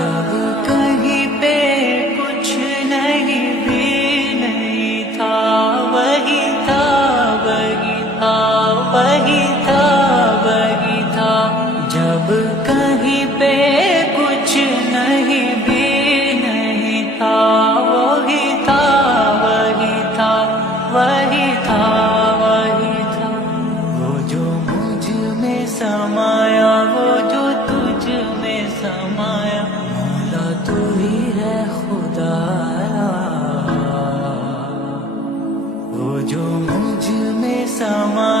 جب کہیں پہ کچھ نہیں بھی نہیں تھا، وہی تھا وہی تھا وہی تھا وہی تھا، جب کہیں پہ کچھ نہیں بھی نہیں تھا، وہی تھا وہی تھا وہی تھا وہی تھا، وہ جو مجھ میں سمایا وہ جو تجھ میں سمایا، مولا تو ہی ہے خدایا، وہ جو مجھ میں سمایا